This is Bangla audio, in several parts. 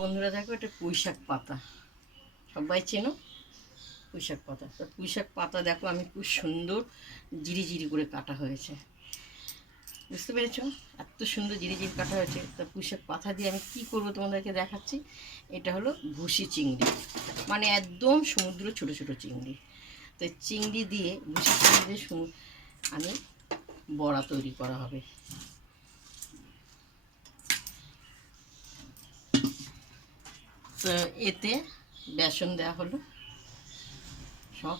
বন্ধুরা, দেখো এটা পুঁইশাক পাতা, সবাই চেনো পুঁইশাক পাতা। তো পুঁইশাক পাতা দেখো আমি খুব সুন্দর জিরি জিরি করে কাটা হয়েছে, বুঝতে পেরেছ? এত সুন্দর জিরি জিরি কাটা হয়েছে। তো পুঁইশাক পাতা দিয়ে আমি কি করব তোমাদেরকে দেখাচ্ছি। এটা হলো ভুসি চিংড়ি, মানে একদম সমুদ্র ছোট ছোট চিংড়ি। তো চিংড়ি দিয়ে, ভুসি চিংড়ি দিয়ে আমি বড়া তৈরি করা হবে। তো এতে বেসন দেওয়া হলো সব,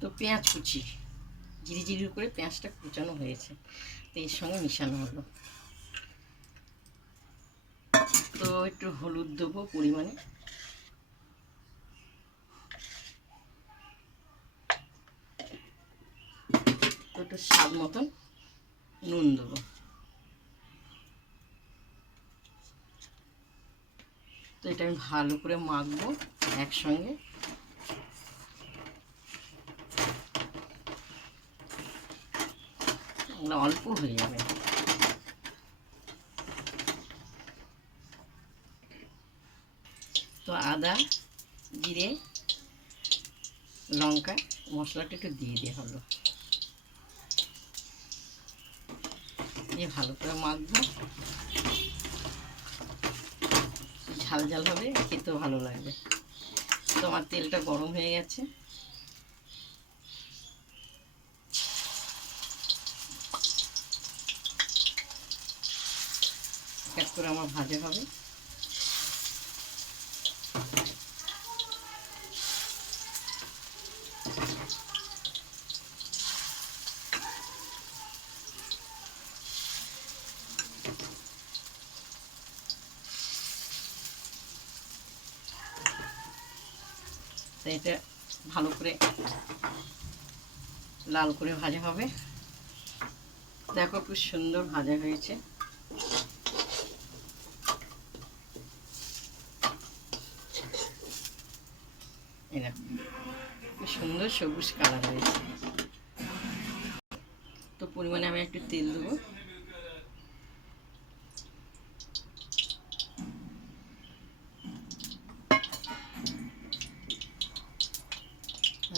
তো পেঁয়াজ কুচি জিরি জিরি করে পেঁয়াজটা কুচানো হয়েছে, তো এর সঙ্গে মিশানো হলো। তো একটু হলুদ দেবো পরিমাণে, তো একটু স্বাদ মতন নুন দেবো। তো এটা আমি ভালো করে মাখবো একসঙ্গে। অল্প হয়ে যাবে। তো আদা জিরে লঙ্কা মশলাটা একটু দিয়ে দেওয়া হলো, দিয়ে ভালো করে মাখবো। ঝাল ঝাল হবে, খেতেও ভালো লাগবে। তো আমার তেলটা গরম হয়ে গেছে, এক করে আমার ভাজা হবে। তো এটা ভালো করে লাল করে ভাজা হবে। দেখো খুব সুন্দর ভাজা হয়েছে। এরকম খুব সুন্দর সবুজ কালার হয়েছে। তো পরিমাণে আমি একটু তেল দেবো,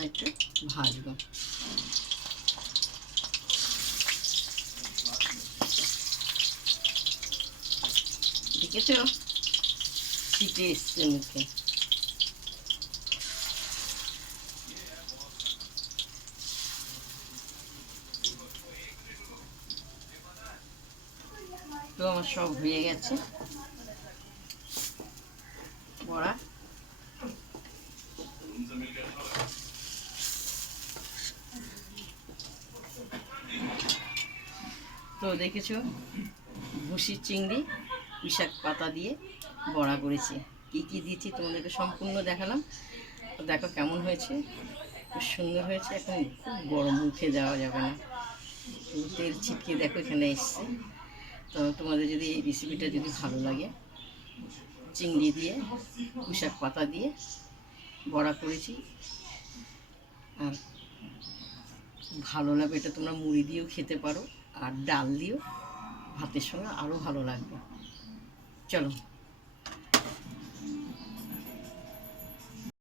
একটু ভাজবো। দেখেছো ছিটে এসছে মুখে। তো আমার সব হয়ে গেছে বড়া। তো দেখেছো ভুসি চিংড়ি পুঁইশাক পাতা দিয়ে বড়া করেছি। কী কী দিয়েছি তোমাদেরকে সম্পূর্ণ দেখালাম। তো দেখো কেমন হয়েছে, খুব সুন্দর হয়েছে। এখন খুব গরম, মুখে যাওয়া যাবে না, তেল ছিটকে দেখো এখানে এসছে। তো তোমাদের যদি এই রেসিপিটা যদি ভালো লাগে, চিংড়ি দিয়ে পুঁইশাক পাতা দিয়ে বড়া করেছি, আর ভালো লাগবে। এটা তোমরা মুড়ি দিয়েও খেতে পারো, আর ডাল দিয়েও ভাতের সঙ্গে আরও ভালো লাগবে। চলো।